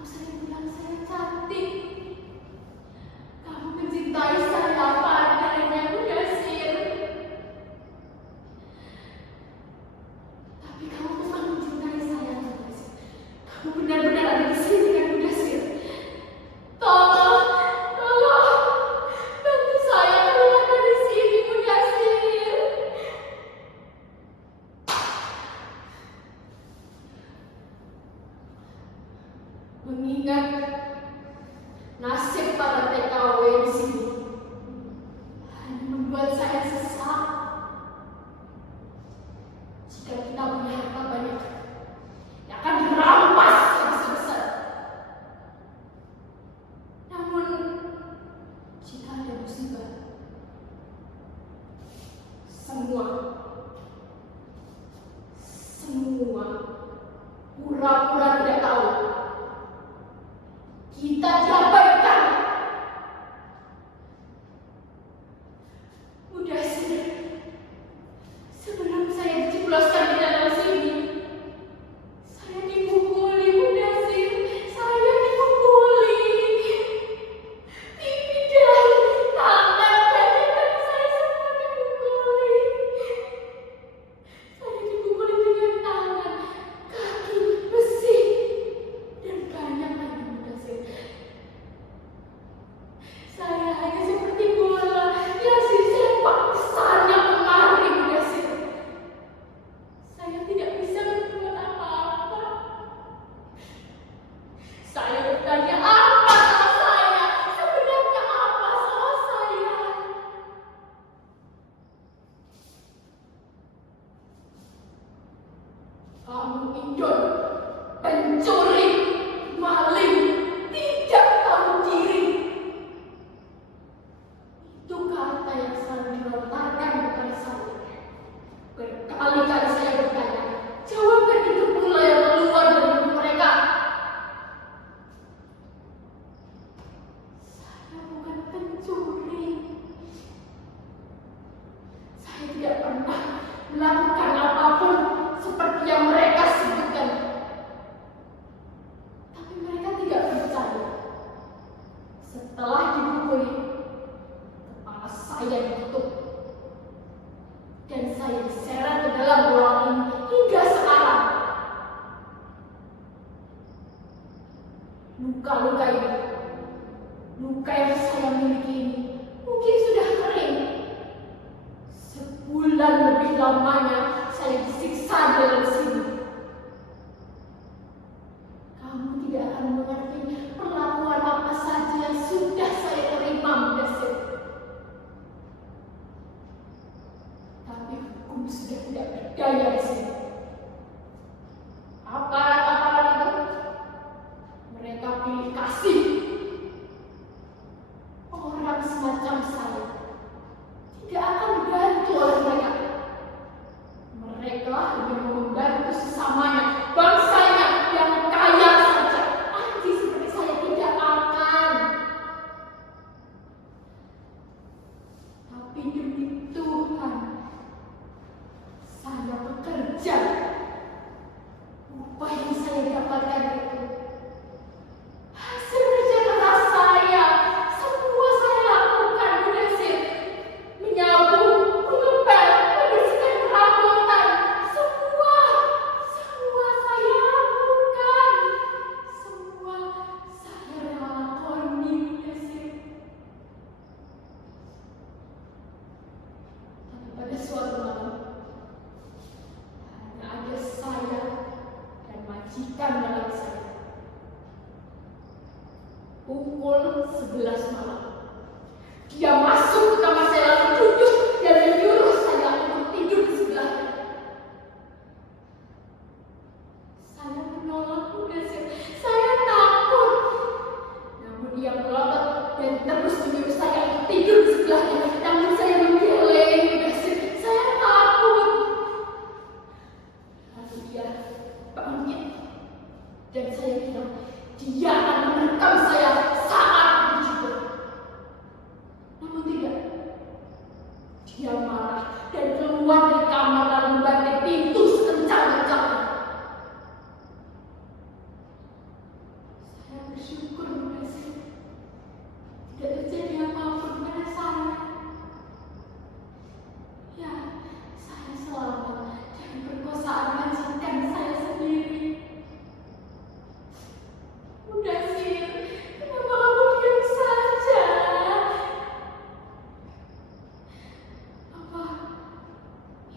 Kamu sering bilang saya cantik. Kamu mencintai saya apa adanya, Mudasir. Tapi kamu memang mencintai saya, Mudasir. Kamu benar-benar ada di sini, kan, Mudasir? Tolong, bantu saya keluar dari sini, Mudasir. Mengingat nasib para TKW di sini hanya membuat saya sesak. Jika kita punya harta banyak, yang akan dirampas habis-habisan. Namun, jika ada musibah, semua pura-pura tidak tahu. Kita diabaikan. Mudasir, sebelum saya dijebloskan di dalam sini, saya dipukuli, Mudasir. Saya dipukuli. Pipi, dahi, tangan, kaki saya semua dipukuli. Saya dipukuli dengan tangan, kaki, besi, dan banyak lagi, Mudasir. Saya hanya seperti bola yang disepak besarnya kemari, Mudasir. Saya tidak bisa berbuat apa-apa. Saya bertanya, apa salah saya? Sebenarnya apa salah saya? Kamu indon, pencuri, maling, tidak tahu diri. Itu kata yang selalu dilontarkan kepada saya. Berkali-kali saya bertanya, jawaban itu pula yang keluar dari mulut mereka. Saya bukan pencuri. Saya tidak pernah melakukan apapun seperti yang mereka sebutkan. Tapi mereka tidak percaya. Setelah dipukuli, kepala saya ditutup dan saya diseret ke dalam ruangan ini hingga sekarang. Luka-luka ini, luka yang saya miliki ini, mungkin sudah kering. Sebulan lebih lamanya saya disiksa di dalam sini. Kamu tidak akan mengerti perlakuan apa saja yang sudah saya terima, Mudasir. Tapi hukum sudah tidak berdaya di sini. Aparat-aparat itu, mereka pilih kasih. Orang semacam saya tidak akan dibantu oleh mereka. Mereka hanya membantu sesamanya, bangsanya yang kaya saja. Anti seperti saya tidak akan. Tapi demi Tuhan, saya bekerja. Upah yang saya dapatkan itu hasil kerja keras saya. Semua saya lakukan, Mudasir. Menyapu, mengepel, membersihkan perabotan. Semua saya lakukan. Semua saya lakoni, Mudasir. Tapi pada suatu malam, hanya ada saya dan majikan dalam saya. Pukul 11 malam, dia masuk ke kamar saya lalu duduk dan menyuruh saya untuk tidur di sebelahnya. Saya menolak, Mudasir. Saya takut. Namun dia melotot dan terus menyuruh saya untuk tidur di sebelahnya. Namun saya memilih, Mudasir. Saya takut. Lalu dia bangkit dan saya kira dia akan menerkam saya saat itu juga. Namun tidak. Dia marah dan keluar dari kamar lalu membanting pintu sekencang-kencangnya. Saya bersyukur Mudasir tidak terjadi apa-apa pada saya. Ya, saya selamat dari perkosaan majikan saya sendiri. Mudasir, kenapa kamu diam saja? Apa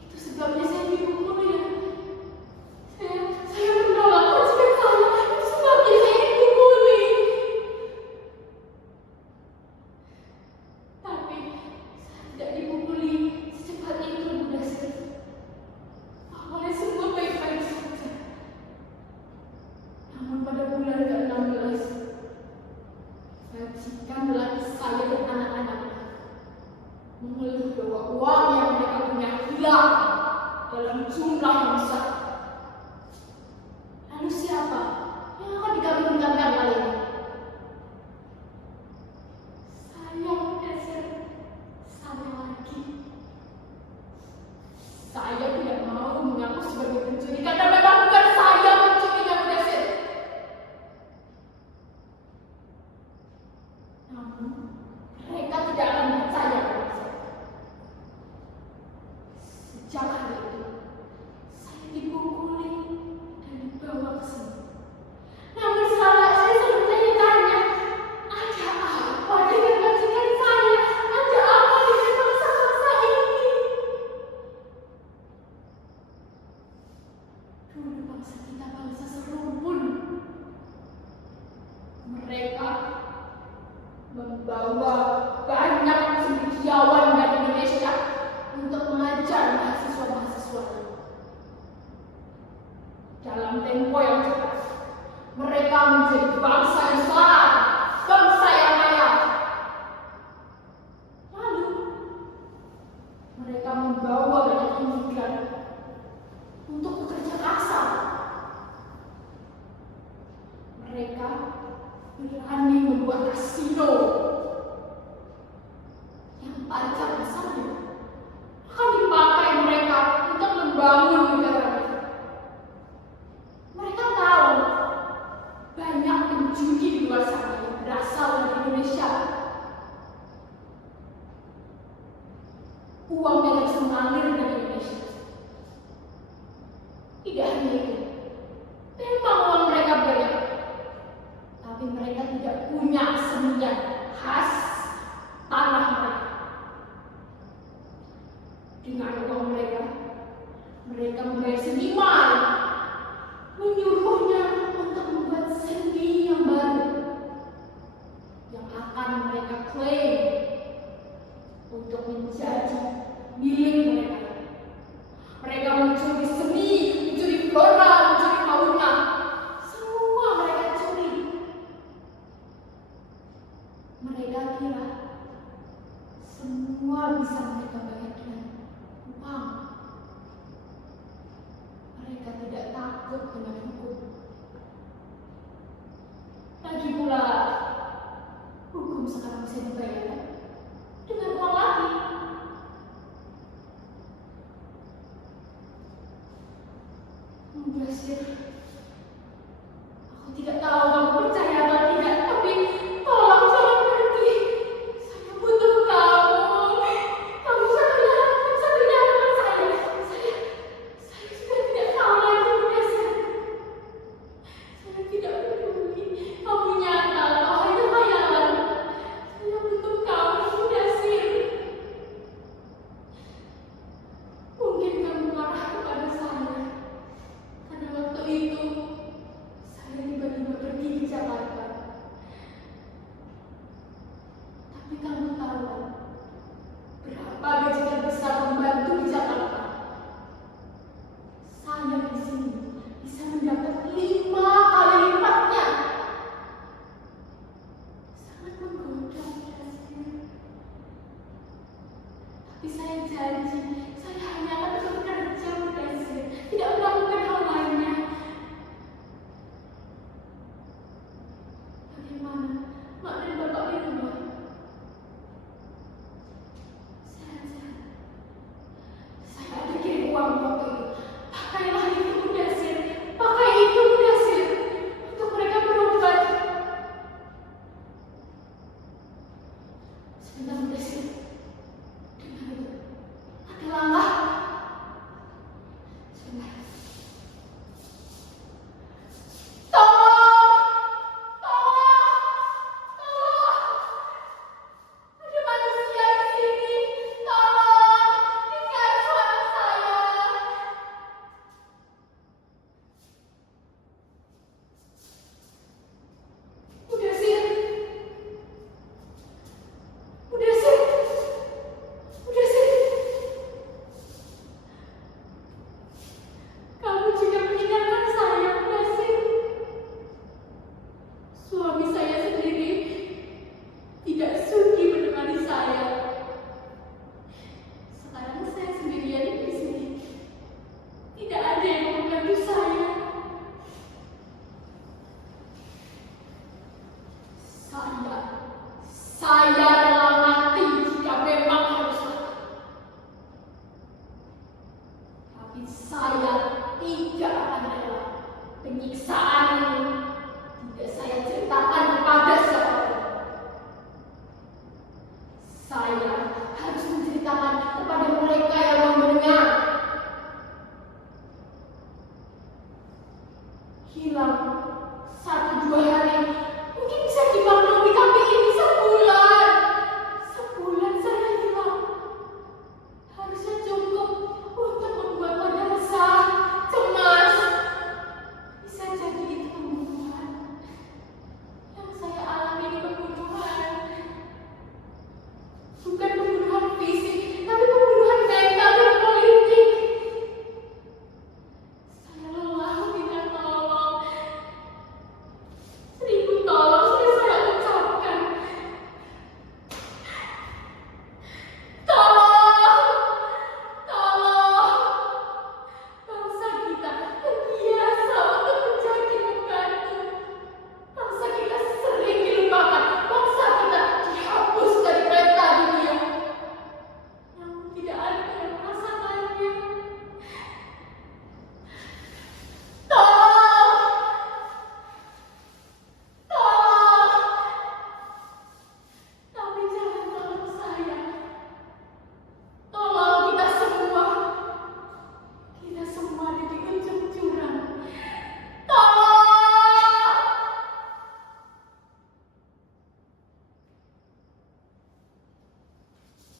itu sebabnya saya dipukul ya? Saya menolak majikan saya. Itu sebabnya saya dipukuli. Tapi saya tidak dipukuli secepat itu, Mudasir. Awalnya semua baik-baik saja. Namun pada bulan ke-16, majikan lelaki saya dan anak-anaknya mengeluh bahwa uang yang mereka punya hilang dalam jumlah yang besar. Lalu siapa yang akan digabungkan kali ini? Saya, Mudasir. Saya lagi. Saya tidak mau mengaku sebagai pencuri karena memang bukan saya pencurinya, Mudasir. Namun mereka tidak akan percaya pada saya. Sejak hari itu, saya dipukuli dan dibawa ke sini. Namun saya selalu bertanya-tanya, ada apa dengan majikan saya? Ada apa dengan bangsa-bangsa ini? Dulu bangsa kita bangsa serumpun. Mereka membawa banyak cendekiawan dari Indonesia untuk mengajar mahasiswa-mahasiswanya. Dalam tempo yang cepat, mereka menjadi bangsa yang selamat, bangsa yang kaya. Lalu, mereka membawa banyak imigran untuk bekerja kasar. Mereka berani membuat kasino yang pajak besarnya akan dipakai mereka untuk membangun negaranya. Mereka tahu banyak penjudi di luar sana yang berasal dari Indonesia. Uangnya bisa mengalir dari Indonesia. Tidak hanya itu, memang uang mereka banyak, tapi mereka tidak punya senian khas tanah mereka. Dengan uang mereka, mereka membayar seniman, menyuruhnya untuk membuat seni yang baru yang akan mereka klaim untuk menjadi milik mereka. Mereka mencuri seni, mencuri flora, mencuri fauna. Semua mereka curi. Mereka kira semua bisa mereka bayar dengan uang. Mereka tidak takut dengan hukum. Lagi pula, hukum sekarang bisa dibayar dengan uang lagi. Mudasir, aku tidak tahu kamu percaya atau tidak, tapi tolong jangan pergi. Saya butuh kamu. Kamu satu-satunya teman saya. Saya sudah tidak tahu lagi, Mudasir. Saya tidak peduli. Kamu nyata atau hanya khayalan. Saya butuh kamu, Mudasir. Mungkin kamu marah kepada saya karena waktu itu saya tiba-tiba pergi ke Jakarta. Tapi kamu tahu berapa gaji besar pembantu di Jakarta? Saya di sini bisa mendapat 5 kali lipatnya. Sangat menggoda, Mudasir. Tapi saya janji, saya hanya akan bekerja, Mudasir, tidak melakukan hal lainnya. Bagaimana Mak dan Bapak di rumah? Sehat-sehat. Saya ada kirim uang waktu itu. Pakailah itu, Mudasir. Pakai itu, Mudasir, untuk mereka berobat. Suami